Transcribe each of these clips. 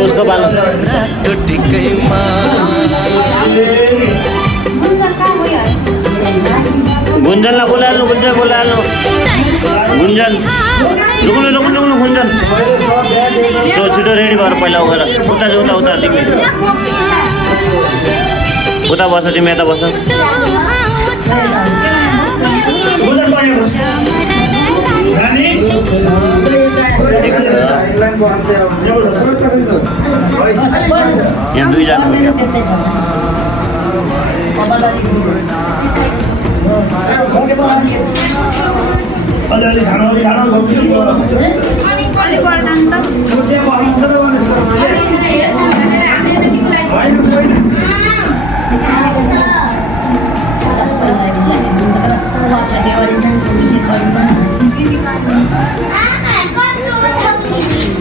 उसको पालो गुंजनला बोलाल्नु गुंजन बोलाल्नु गुंजन लुक्नु लुक्नु लुक्नु गुंजन जो छिटो रेडी भएर पहिला गएर उता उता उता तिमी उता बस तिमी यता बस यहाँ दुईजना अलिअलि खानु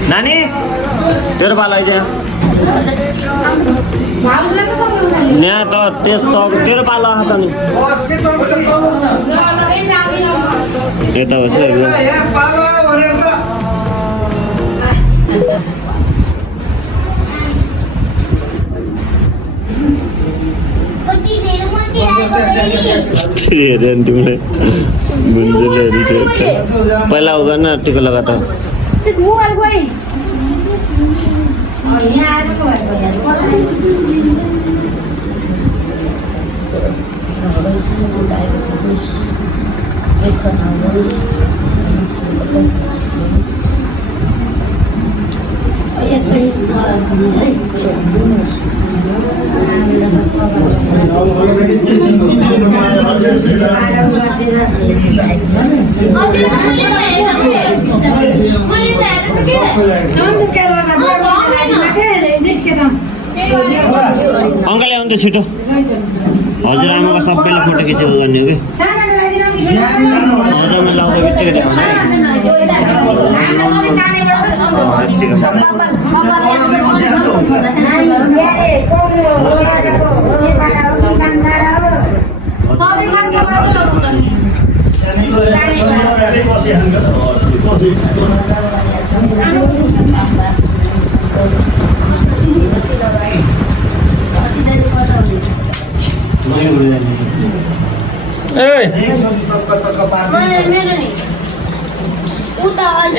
नानी तेरो पालो आइज यहाँ त त्यस त तेरो पालो आएको त नि यता बस हेर तिमीलाई गुन्जले पहिला उ गर्न टिको लगा त अङ्कल आउनु त छिटो हजुरआमाको सबैलाई फोटो खिचेको गर्ने हो कि हजुरमा लाउँदा बित्तिकै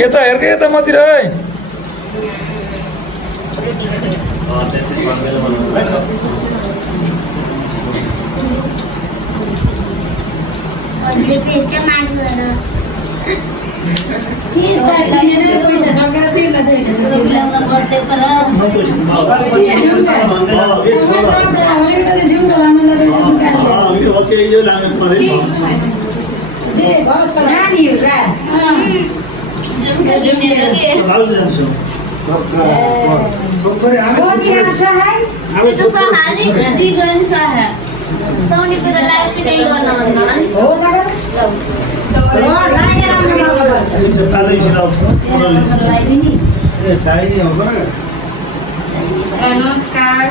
यता हेर्के यता मतिर नमस्कार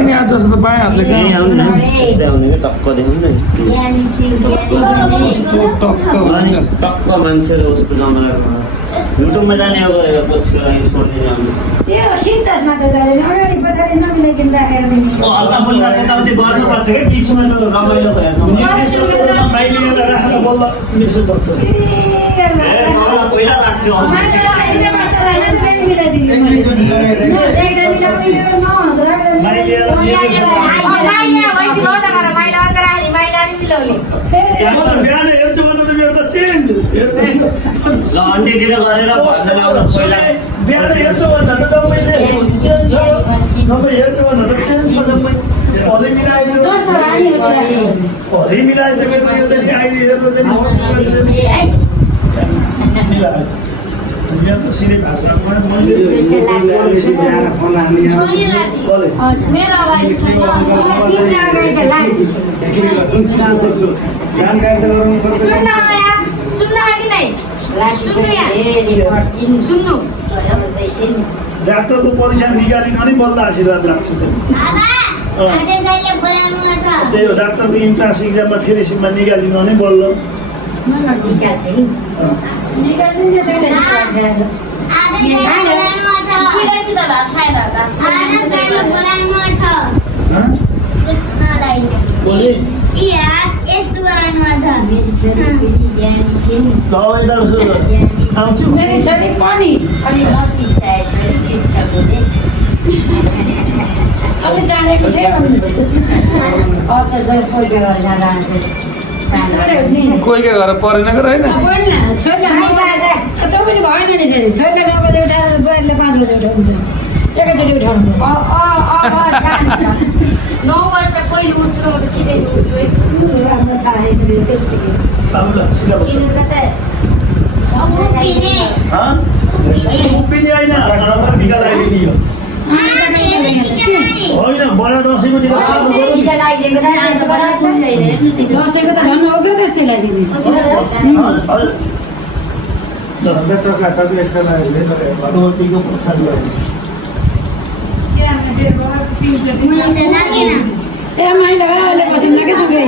दाहिने हात जस्तो त बायाँ हातले यही कहाँ आउने यस्तै आउने क्या टक्क देखाउनु नि कस्तो टक्क अनि भन्यो। टक्क मान्छेले उसको जमानामा युट्युबमा जाने अब गरेर कोचको लागि छोडिदिनु त्यो खिच्चास् न त्यो गाडीले अगाडि पछाडि नमिलाइकन राखेर दिने हल्का फुल्का यताउति गर्नुपर्छ क्या पिछुमा त रमाइलो भयो निर्देशकहरूमा माइली एउटा राखेर बल्ल मिसो बच्छ सिरियल मलाई पहिला लाग्थ्यो बिहान हेर्छु भन्दा त मेरो त चेन्ज ल अन्त्यतिर गरेर भन्छ ल्याउन पहिला बिहान हेर्छु भन्दा त मैले चेन्ज छ नभए हेर्छु भन्दा त चेन्ज छ जम्मै भरे मिलाएछु भरे मिलाइसकेर यो चाहिँ आइडी हेर्दा चाहिँ मिलायो यहाँ त सिधै भाषामा मैले डाक्टरको परीक्षा निकालिन नि बल्ल आशीर्वाद लाग्छ त्यही हो डाक्टरको इन्ट्रान्स इक्जाममा फेरि सिममा निकालिन नि बल्ल आउँछु मेरी छोरी पनि अलि जानेको थिएँ कोही के घर परेन कि होइन छोरीलाई त्यो पनि भएन नि फेरि छोरीलाई 9 बजे उठाएर बुहारीले 5 बजे उठाउनु एकैचोटि उठाउनु राम्रो थाहा उभिने होइन टिका लगाइदिने यो होइन बडा दसैँको टिका दसैँको त झन् ओग्रो जस्तै लगाइदिने त्यहाँ माइला अहिले बसिन्छ कि सुकै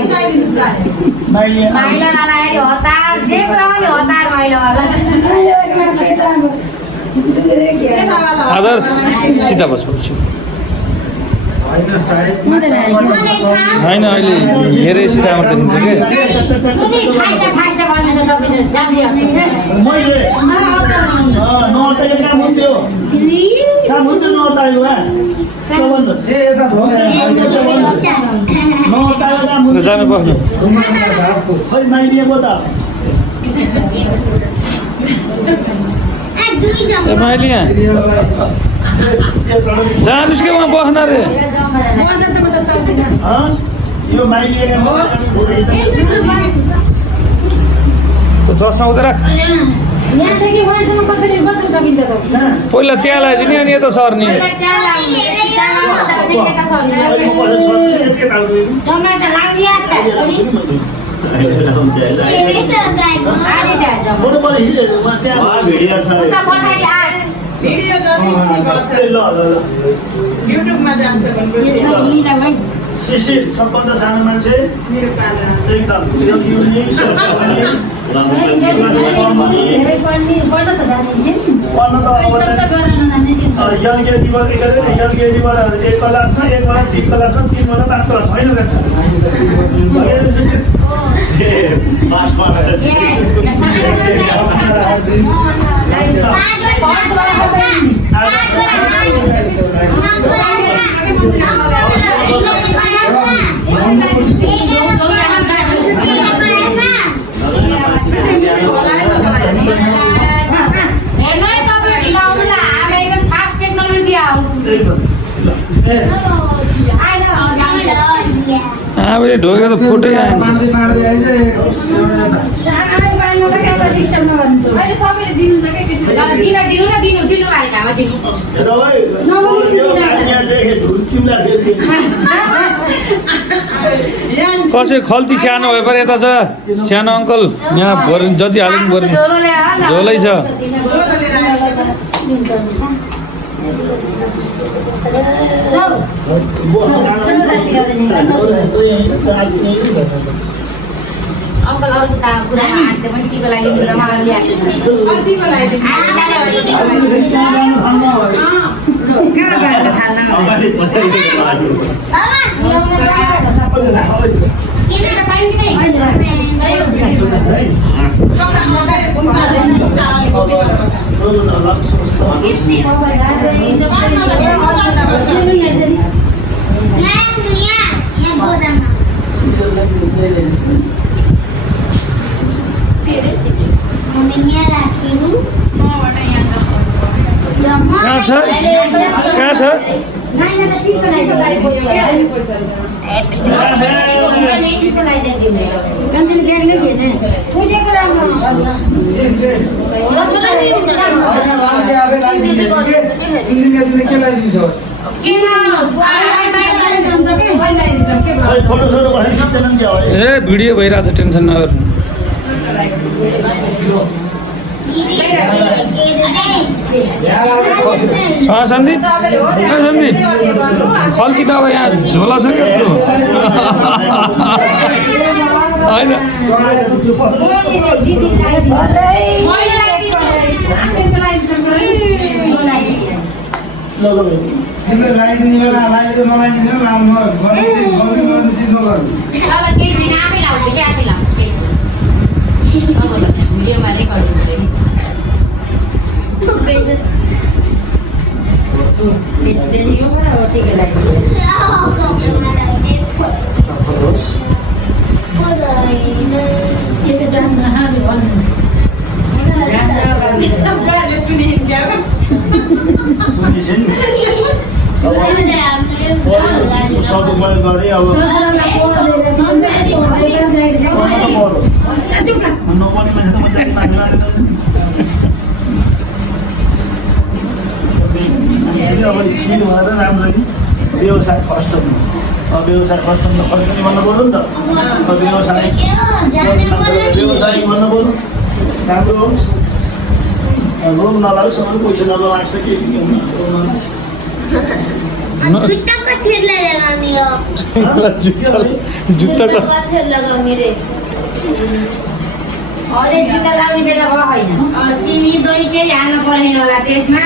आदर्श सिधा बस होइन अहिले हेरे सिधामा त दिन्छ कि मैले नहटाएको काम हुन्थ्यो काम हुन्थ्यो नहटाएको जानु पर्ने खै माइलिएको त माइली यहाँ जानुहोस् कि उहाँ बस्न रे यो माइलिएको चस्मा उता राख पहिला त्यहाँ लगाइदिने अनि यता सर्ने शिशिर सबभन्दा सानो मान्छे एकदम एलकेजीबाट 1 क्लासमा 1बाट 3 क्लासमा 3बाट 5 क्लास होइन हामीले ढोके त फुटै आइन्छ कसै खल्ती सानो भए पनि यता छ सानो अङ्कल यहाँ भरि जति हाल्नु पर्ने झोलै छ अङ्कल अरू त कुरामा आँट्यो पनि टीको लागि कुरामा ल्याएको कहाँ गएर खाना अगाडि पछाडि कहाँ छ कहाँ छ ए भिडियो भइरहेको छ टेन्सन नगर्नु सन्दीप सन्दीप खल्ती दबाई यहाँ झोला छ क्या होइन लगाइदिने बेला लगाइदिनु नलाइदिनु गर्ने चिज नगर्नु व्यवसाय फर्स्ट व्यवसाय फर्स्ट फर्कने भन्नु पऱ्यो नि त व्यवसाय भन्नु पऱ्यो राम्रो होस् रोग नलागोस् अरू पैसा नलगाएको के जुत्ताको चिनी दही केही हाल्नु परेन होला त्यसमा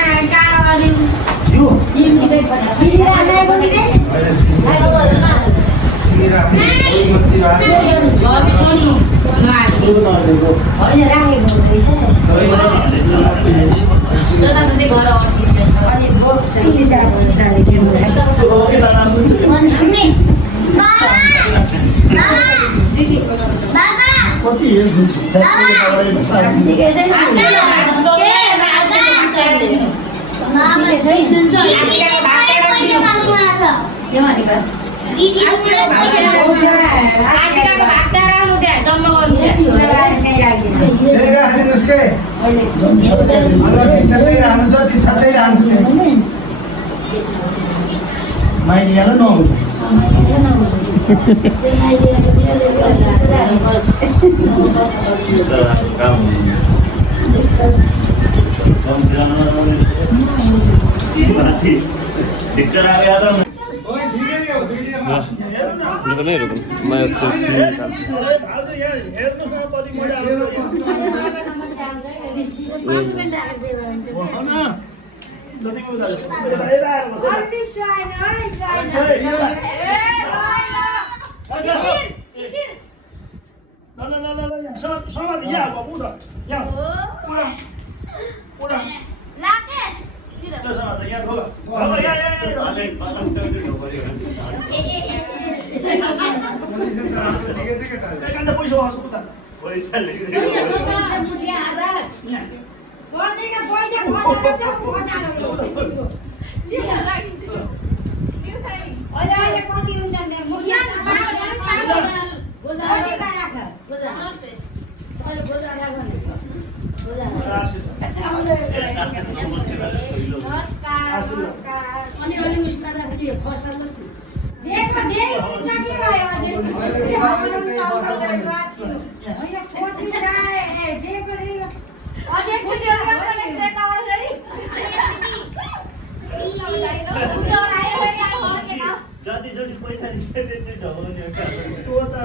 दिक्कत आ गया था पैसा दिन्छ ढोल्ने हो क्या त्यो त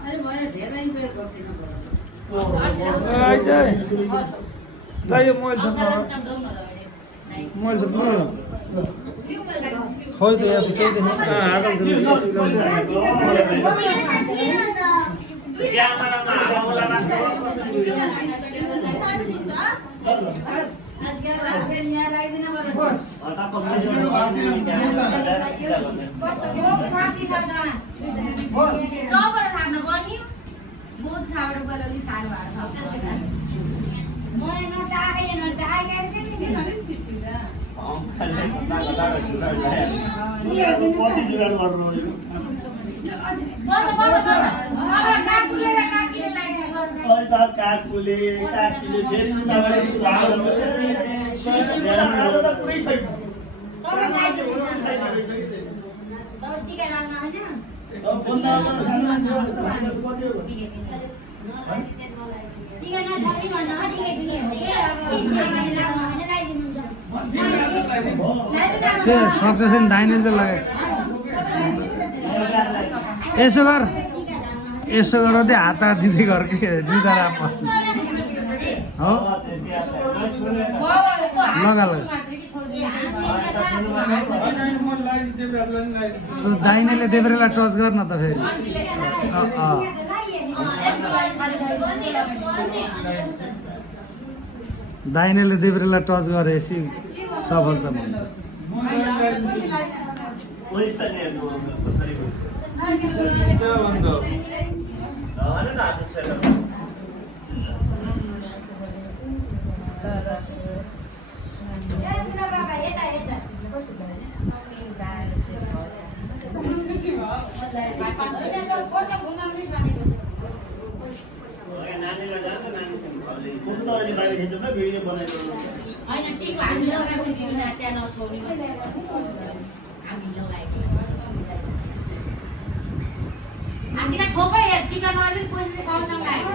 अरे मैले धेरै बेर गर्दिन आइज त यो मोबाइल छ मोबाइल छ खोइ त यहाँ त केही देख्नु क्यामेरामा हावाउला राख्नु कबाट थाप्नु पर्ने बहुत थाबाट गएर अलि साह्रो कति जुगाड गर्नु अहिले त काकुले काकीले फेरि उताबाट त पुरै छैन मान्छे हुनु पनि फाइदा रहेछ कि बन्दामा सानो मान्छे जस्तो फाइदा कति हो सक्छ नि दाहिने त लगाए यसो गर त्यो हात दिँदै गर के जुत्ता राख हो लगा तँ दाहिनेले देब्रेलाई टच गर न त फेरि दाहिनेले देब्रेलाई टच गरेपछि सफलता हुन्छ भिडियो बनाएको होइन टिक हामी लगाएको थियौँ त्यहाँ नछोड्ने हामी लगाएको हामीलाई छोपै टिका नलाइदिनु पैसा सँगसँग लाग्यो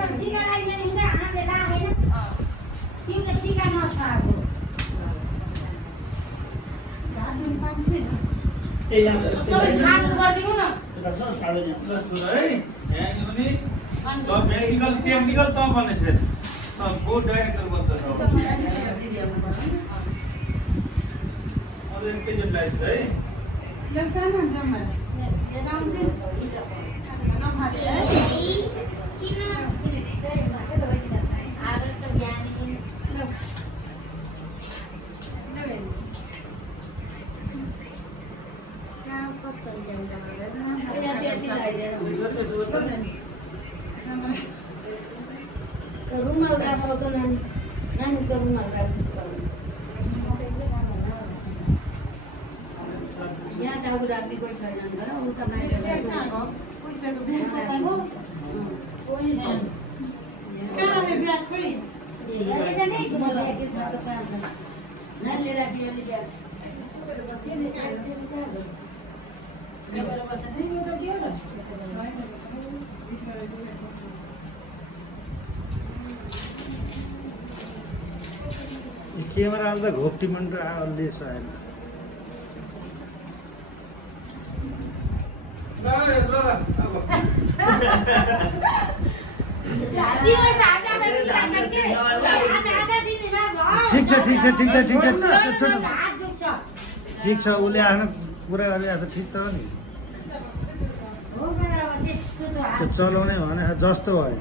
तपाईँ खानु गरिदिनु न टेक्निकल त बनेछ गो डाइरेक्टर बन्छ है रुमाल राखेको त नानीको रुमाल राखेको यहाँ टाउको राख्ने कोही छैन उता नानीले क्यामेरा आउँदा घोप्टी मन अलि छ होइन ठिक छ उसले आफ्नो कुरा गरिरहेको ठिक त हो नि त्यो चलाउने भने जस्तो भयो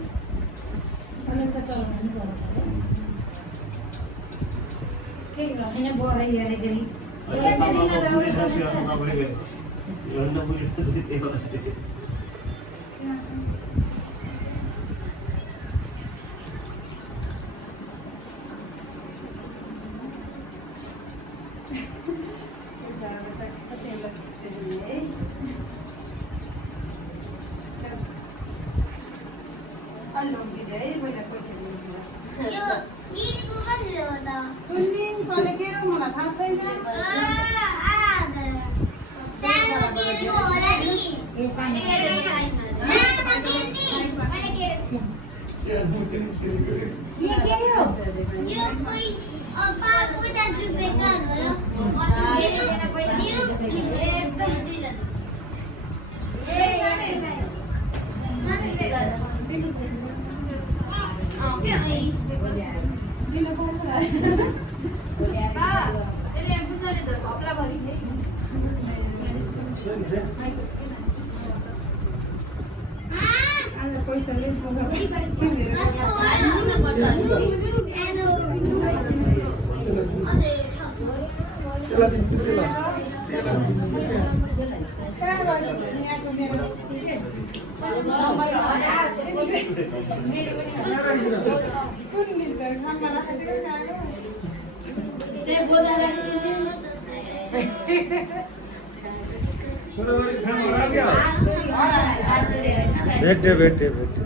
भेटे भेटे भेटे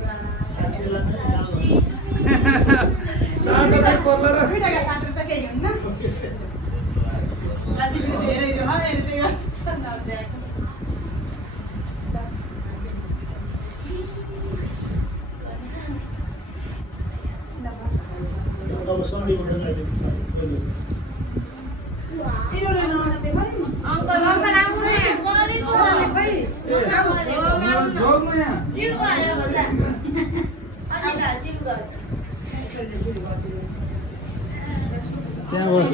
त्यहाँ बस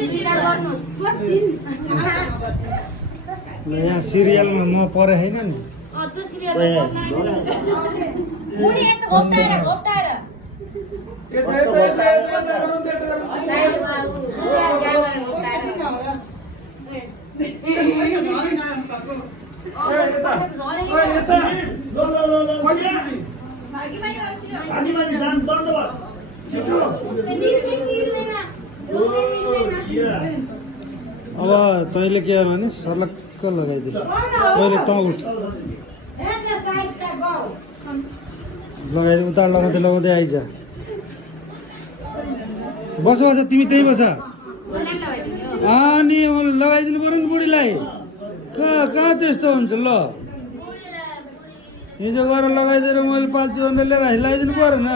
ल यहाँ सिरियलमा म परे होइन नि मुनि यस्तो घोप्टाएर घोप्टाएर अब तैँले के गर्नु भने सर्लक्क लगाइदिए तैँले तँ उठ लगाइदिए उता लगाउँदै लगाउँदै आइज बस बस तिमी त्यही बस अनि लगाइदिनु पऱ्यो नि बुढीलाई कहाँ त्यस्तो हुन्छ ल हिजो गएर लगाइदिएर मैले पाल्छु भनेर लिएर लगाइदिनु परेन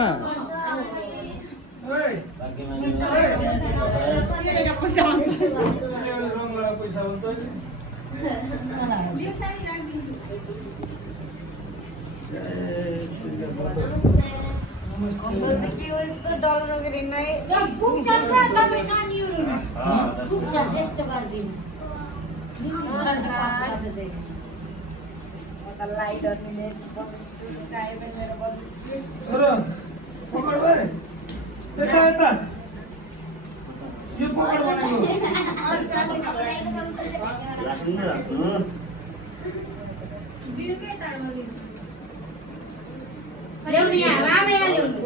ल्याउने रामै ल्याउँछु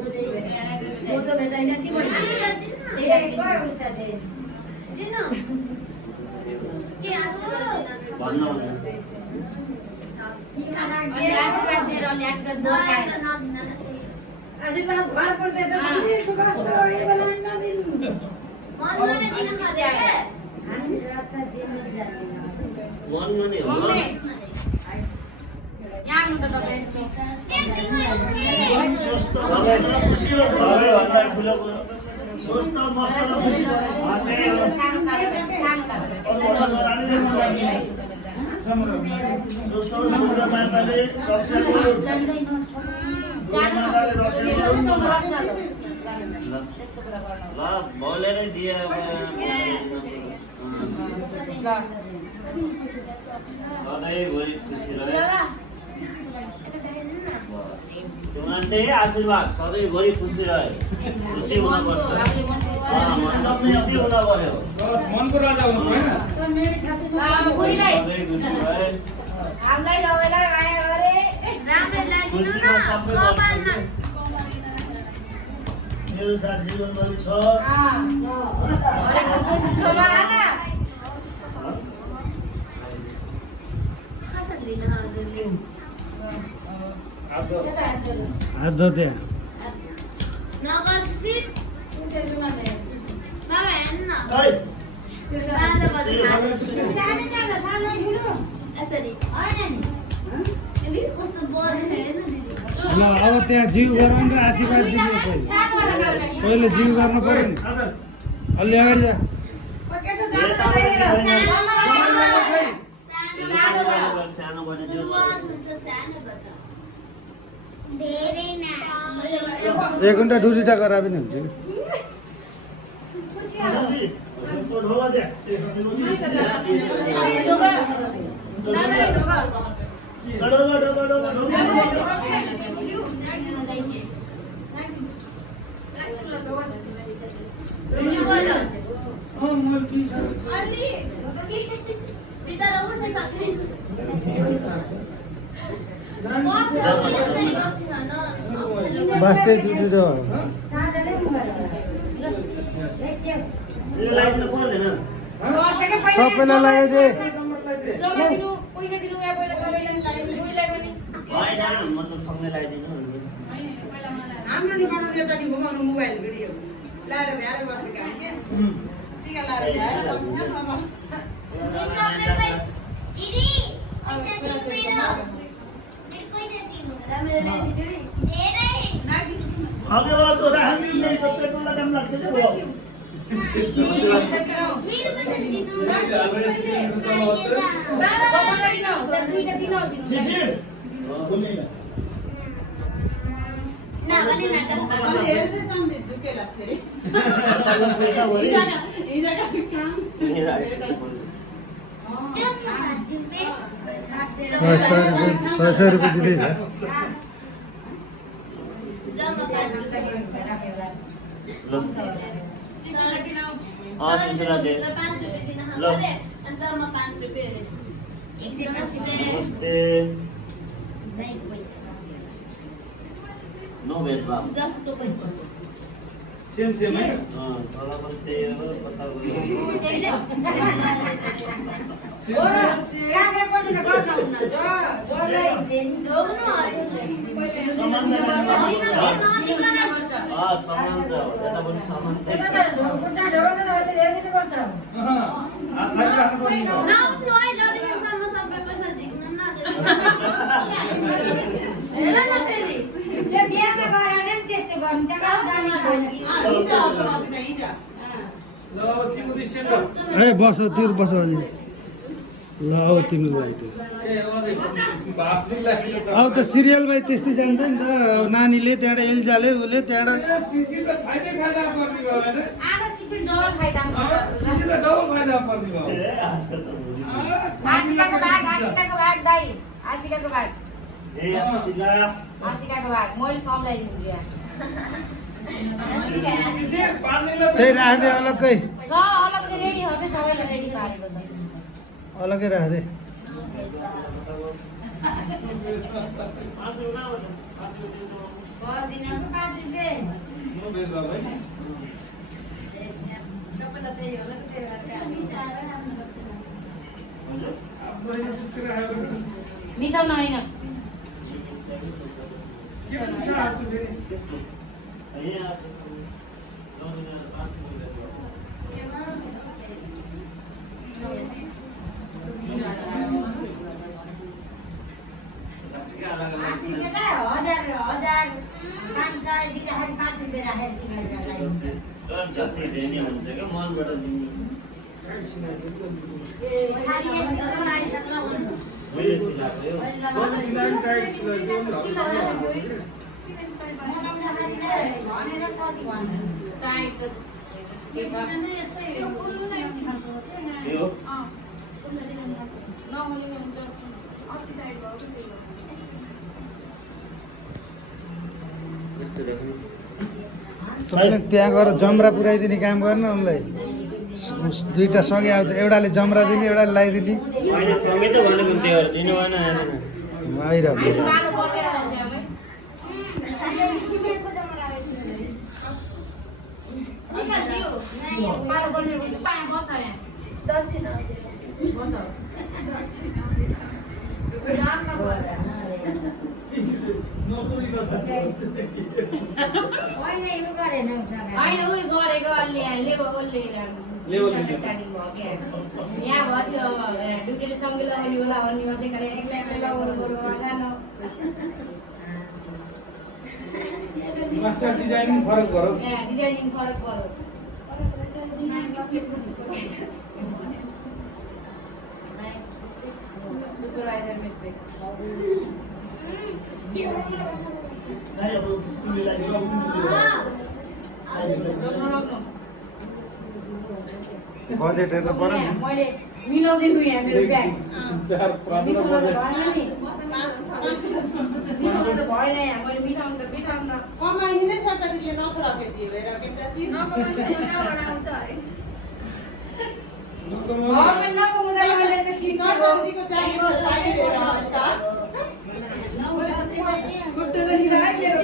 बोलेर दिए सधैँभरि खुसी रहे त्यही आशीर्वाद सधैँभरि खुसी रहे खुसी हुनुपर्छ खुसी हुन पर्यो मनको राजा हुनु होइन सधैँ खुसी रहे खुसीमा सबै मेरो साथ जीवनभरि छ हात धो त्यहाँ यसरी कस्तो बल हेर्नु दिदी ल अब त्यहाँ जिउ गराउनु र आशीर्वाद दिनु पहिले जिउ गर्नु पर्यो नि अलि अगाडि जा सानो बने एक घन्टा डुलीटा गरा पनि हुन्छ बस्दै दुईवटा सबैलाई लगाइदिए हाम्रो निकाल्नु यता नि घुमाउनु मोबाइल भिडियो लाएर भ्याएर बसेका होइन के टिका लाएर भ्याएर सय रुपियाँ दिँदैछ सेम सेम है तल बस्दै हो कता ए बस तिर बस अलि ल अब तिमीलाई त्यो अब त सिरियलमा त्यस्तै जान्छ नि त नानीले त्यहाँबाट एल्जाले उसले त्यहाँबाट त्यही राख्दै अलग्गै अलग्गै राख्दै मिसाउन होइन जति दिने हुन्छ क्या मनबाट दिने मैले तपाईँले त्यहाँ गएर जमरा पुऱ्याइदिने काम गर्न उनलाई दुईवटा सँगै आउँछ एउटाले जमरा दिने एउटाले लगाइदिने सँगै त भनेको त्यो दिनु भएन आइरहेको होइन उयो गरेको अलि लेबरले यहाँ भयो थियो ड्युटीले सँगै लगाउने बेला भन्ने मात्रै एक्लै एक्लै लगाउनु पर्यो मास्टर डिजाइनिङ फरक गरौ डिजाइनिङ फरक गरौ सुपरवाइजर मिस्टेक बजेट हेर्नु पर्यो नि मैले मिलाउँदै गएँ यहाँ मेरो ब्याग 4-15 बजेट भएन यहाँ मैले मिलाउनु त मिलाउन कमाइने नै छ त त्यसले नछोडा फेरि हेर बेटा ती नकमाउँदा मैले त कि सरदारजीको जागिर गुट्टो नि राख मेरो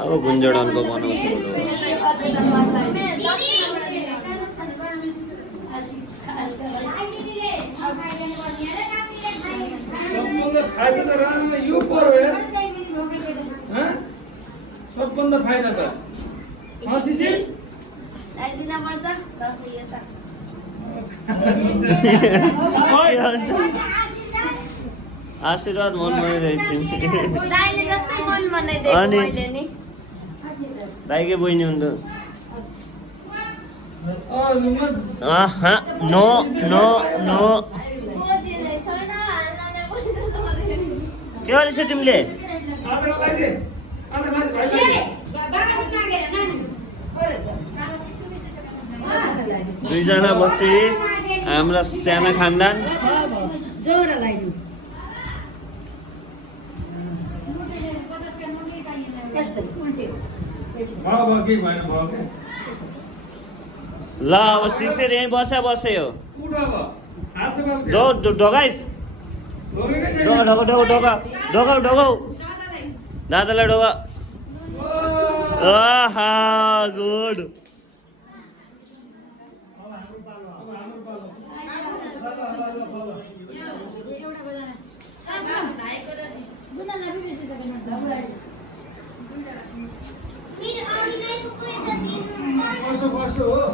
अब गुन्जडानको बनाउँछु सबभन्दा फाइदा त राममा यो पर्यो यार सबभन्दा फाइदा त सिसिल दिन पर्छ 10 यता आशीर्वाद मन बनाइदिएछु दाइले जस्तै मन बनाइदिएको अनि? मैले नि दाइकै बहिनी हुन्थ्यो लुमन आहा नो नो नो के गरेछ तिमीले आधा लगाइदे आधा माथि भाइ दुईजना बच्ची हाम्रा साना खानदान जोरा लगाइदिउँ भाउ के भएन भाउ के ल अब शिशिर यहीँ बसे हो उठ अब हात ढोगाइस ढोगा ढोगा दादालाई ढोगा आहा गुड बसो हो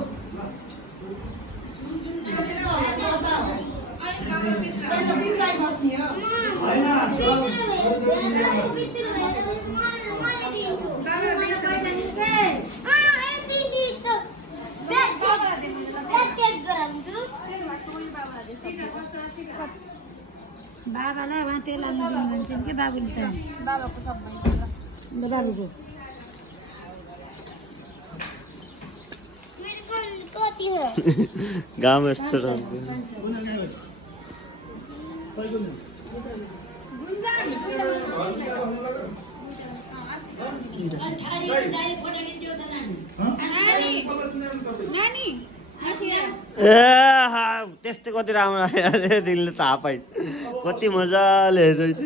बाबालाई उहाँ तेल लानु दिनुहुन्छ कि बाबुले त बाबाको सबै बाबुको गाउँ रेस्टुरेन्ट त्यस्तै कति राम्रो आयो दिलले थाहा पाइ कति मजाले हेरेछ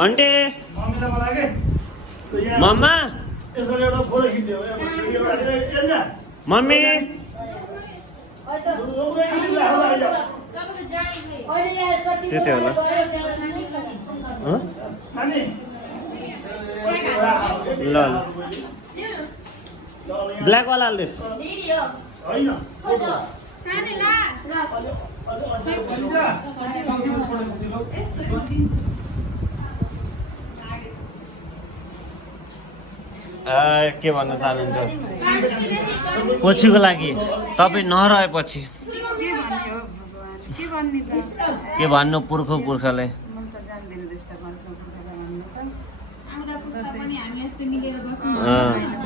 आन्टी मम्मा मम्मी त्यतै होला ल ब्ल्याक वाला हाल्दैछ के भन्न चाहनुहुन्छ पछिको लागि तपाईँ नरहेपछि के भन्नु पुर्खालाई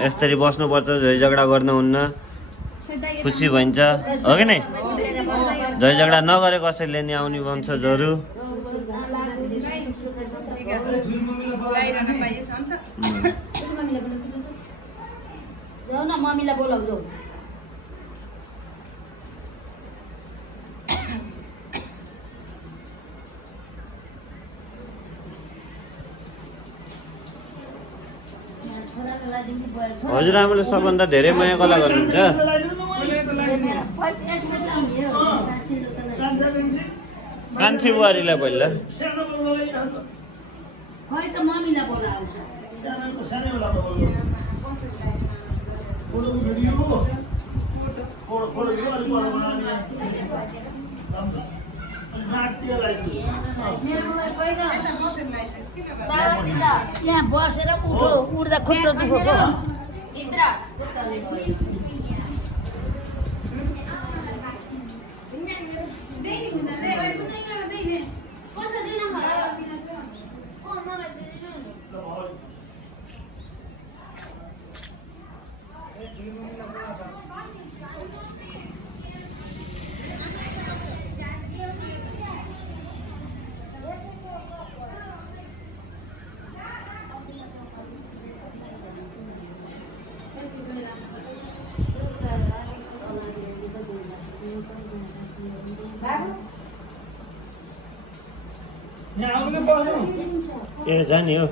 यसरी बस्नुपर्छ झै झगडा गर्नुहुन्न खुसी भइन्छ हो कि नै झै झगडा नगरे कसैले नि आउने वंशजहरू जाऊ न मम्मीलाई बोलाउ जाऊ हजुरआमाले सबभन्दा धेरै माया कसलाई गर्नुहुन्छ? कान्छी बुहारीलाई पहिला खै त मम्मीलाई बोलाउँछ यहाँ बसेर उठो उठ्दा खुट्टा दुखेको ए जाने हो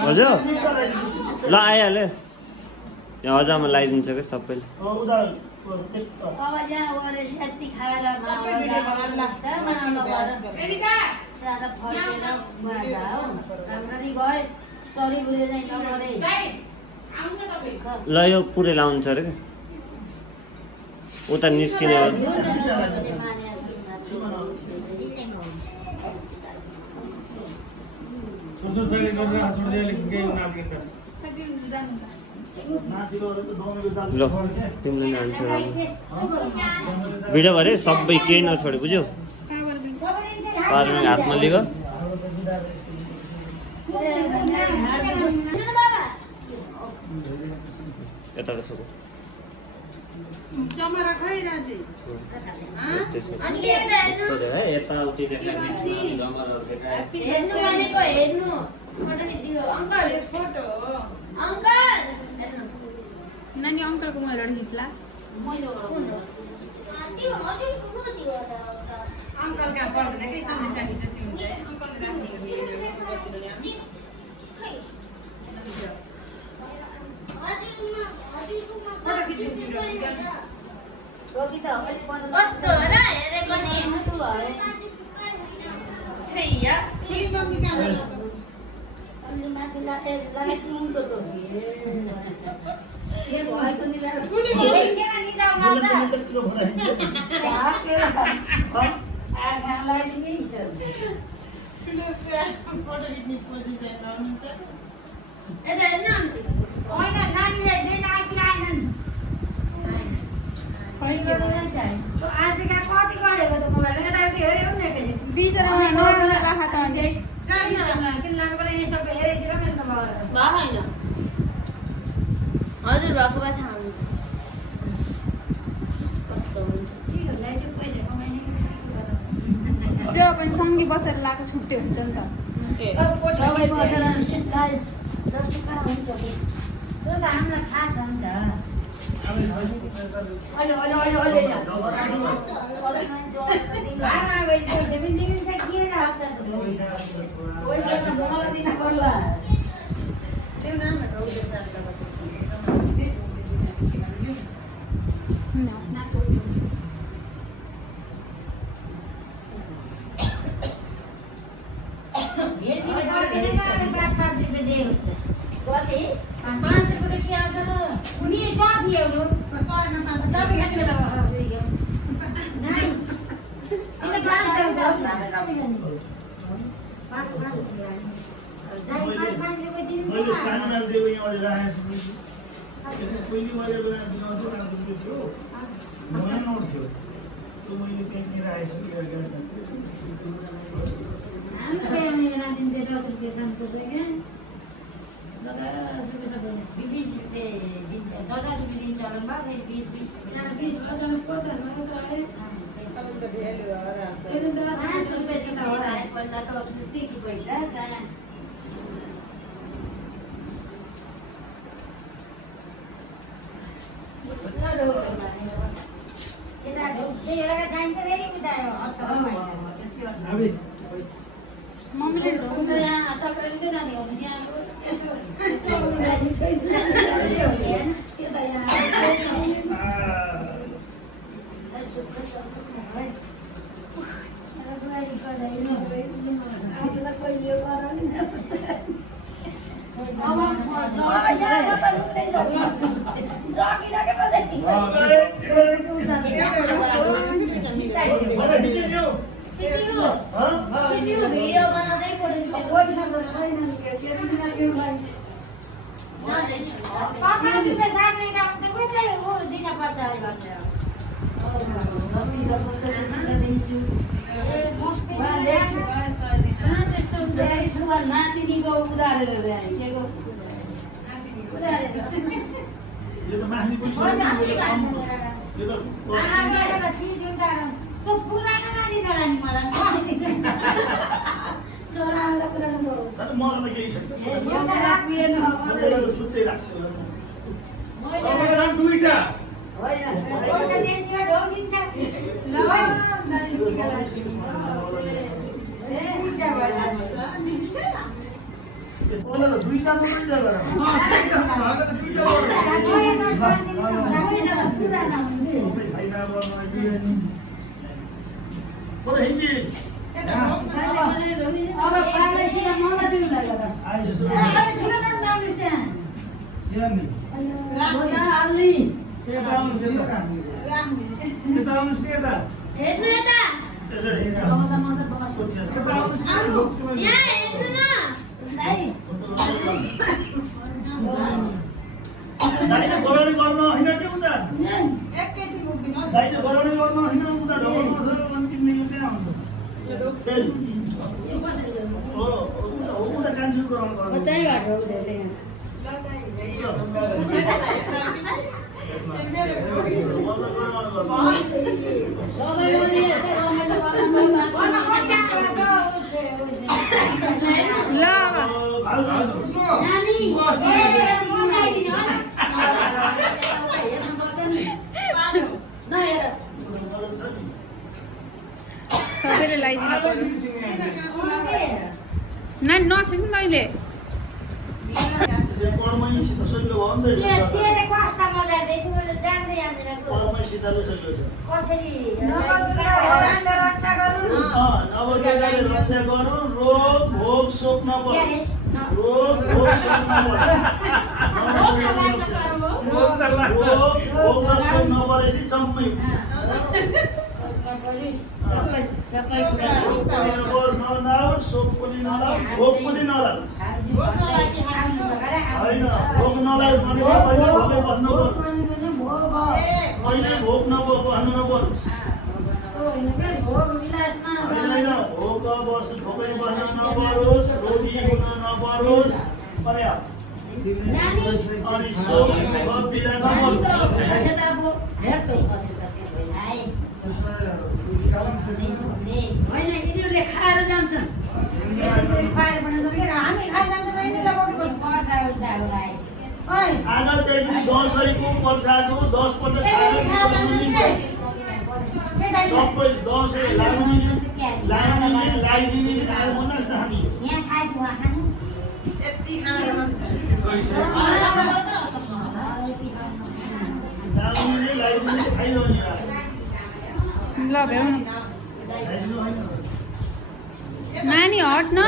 हजुर ल आइहाल्यो यहाँ हजुरमा लगाइदिन्छ क्या सबैले अब यहाँ ओरेस यति खाएर फर्केर हो राम्ररी गए चरीबुरी चाहिँ नगरे ल यो पुरै लाउँछ अरे क्या उता निस्किने ल तिमीले जान्छ भिडियो भरे सबै केही नछोडे बुझ्यौ पावरब्याङ्क हातमा लिएको यताबाट छोडो चमरा खै राजी यताउति फोटो नानी अङ्कलको मोबाइलबाट खिच्ला अङ्कल कहाँ पढ्दैन कि सन्देश खिचेपछि हुन्छ अङ्कलले कस्तो र हेरे पनि थैया हजुर भएको भए थाहा हुन्छ कस्तो हुन्छ जो पनि सँगै बसेर लाएको छुट्टै हुन्छ नि त हामीलाई थाहा छ नि मैले सानो नाल्दिएको यहाँ अझै राखेको छु पहिले मैले बनाएको थियो नयाँ नोट थियो त्यो मैले त्यहीँ राखेको मम्मीले ढोक्नु यहाँ टक्राइँदै जाने हो भने यहाँ यसो चौरी जाने छैन त्यो त यहाँ बुहारी गराइनु आज त कहिले गराउने भिडियो बनाउँदै नातिनीको उदारेर ल्याएको यो त माथि पुग्छ यो त मलाई केही छैन छुट्टै राख्छ दुईटा दुईटा मात्रै जग्गा अब प्राणेशी मलाई दिनु लाग्यो हाल्ने हेर्नु यता यहाँ हेर्नु न दाइले गराउने गर्न होइन के उता एकैछिन उभिनुहोस् दाइले गराउने गर्न होइन उता ढोकामा छ अनि किन्ने यो त्यहाँ आउँछ फेरि उता क्यान्सल गराउनु पर्छ त्यहीँबाट हो धेरै सबैले लगाइदिनु पर्यो नानी नछिन् मैले कर्मैसित सजिलो भयो नि त रक्षा गरौँ नवदुर्गाले रक्षा गरौँ रोग भोग शोक नपरोस् रोग भोग शोक नपरोस् रोग भोग र शोक नपरेपछि जम्मै नलाओस् शोक पनि नलाओस् भोग पनि नलाओस् होइन भोग नलाओस् भने कहिले भोगै बस्नु परोस् कहिले भोग बस्नु नपरोस् होइन भोग भोकै बस्न नपरोस् रोगी हुन नपरोस् अनि शोक पीडा नपरोस् होइन यिनीहरूले खाएर जान्छन् खाएर पनि हामी खाएर जान्छौँ आज त्यही दसैँको प्रसाद हो 10 पल्ट खाएर सबै दसैँ लगाइदिने खाएर बनास् न हामी यति खाएर लगाइदिने खाइरहने ल भ्याउनु नानी हट्न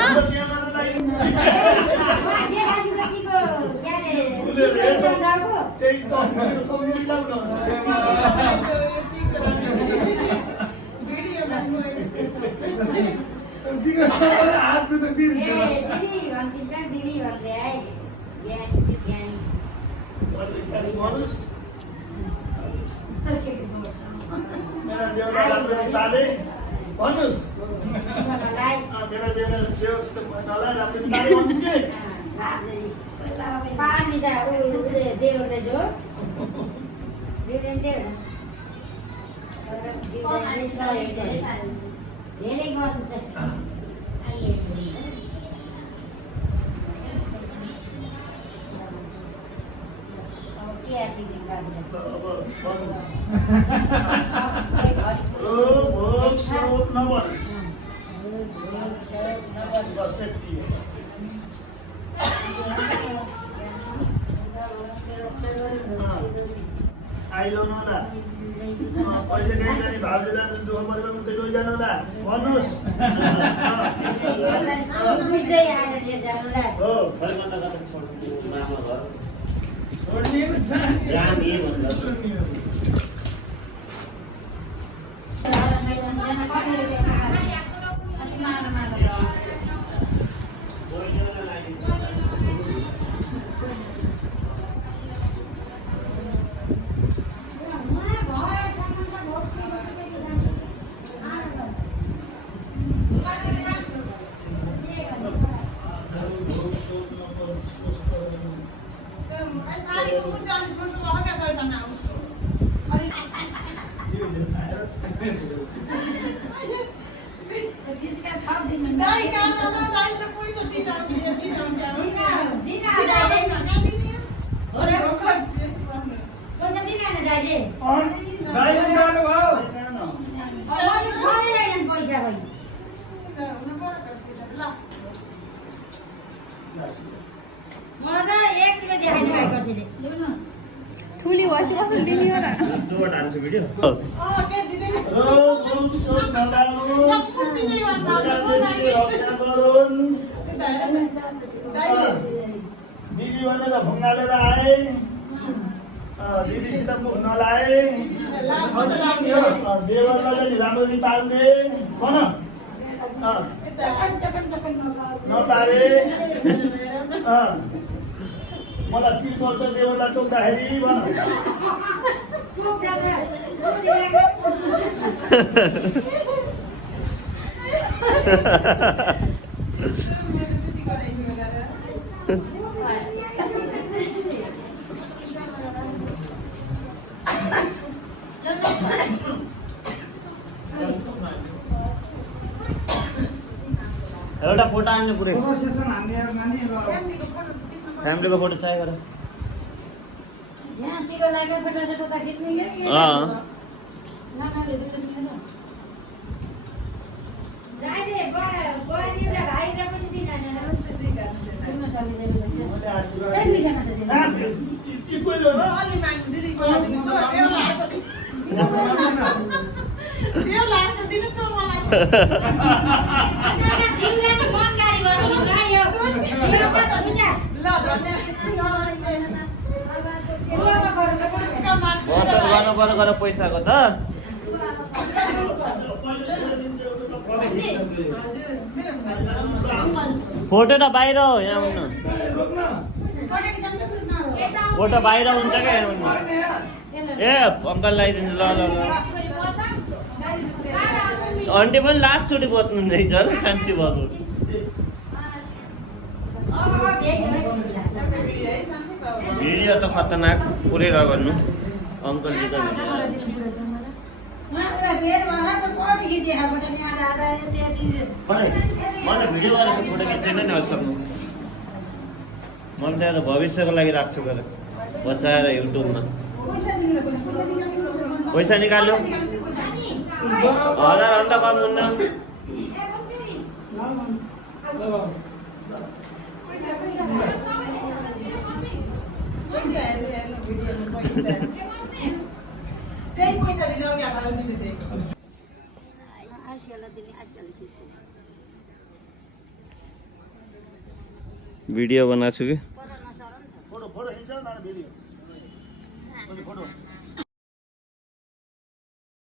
हात दुध भन्नुहोस् मेरा देवतालाई ताले भन्नुहोस् मेरा देवतालाई राप्रे ताले भन्नुहोस् के नबोल्नुहोस् बस यति हो। आइरहनु होला पहिले कहीँ जाने भाउजू जानु दुःख परेको त्यो गइजानु होला भन्नुहोस् हो ठुली भएपछि कसरी दिने हो र दिदी भनेर भुङ्गालेर आए दिदीसित मुख नलाए देवरलाई पनि राम्ररी पाल्दे भन नपारे मलाई पिर पर्छ देवरलाई टोक्दाखेरि भन एउटा फोटो हान्नु पुरै फोटो सेसन हान्ने यार नानी र फ्यामिलीको फोटो चाहियो र यहाँ टिका लागेर फोटो सोटो त खिच्ने के नानाले दुई दिन राइडे बडी र भाइ र पनि दिना नमस्ते स्वीकार पुग्न सकिँदैन रहेछ मैले आशीर्वाद त्यही विषयमा त दिनु यी कोही लो अलि माग्नु दिदी गयो दिनु त त्यो लाएको त्यो लाएको दिनु त मलाई तिमीले नि मन गाडी गर्नु गायो मेरो त बुझा ल बचत गर्नु पर्यो गरेर पैसाको त फोटो त बाहिर हो यहाँ हुनु फोटो बाहिर हुन्छ क्या यहाँ हुनु ए अङ्कल लगाइदिनु ल ल ल आन्टी पनि लास्ट चोटि बस्नुहुन्छ है कान्छी भएको भिडियो त खतरनाक पुरै गर्नु अङ्कलजीको भिडियो मैले भिडियो गरेर फोटो खिच्दैन नि अहिलेसम्म मैले त भविष्यको लागि राख्छु गरेर बचाएर युट्युबमा पैसा निकाल्यो 1000 अन्त कम हुन्न त्यही पैसा दिनु क्या भाउजूले दिएको भिडियो बनाएको छु कि फोटो फोटो खिच्छ न भिडियो फोटो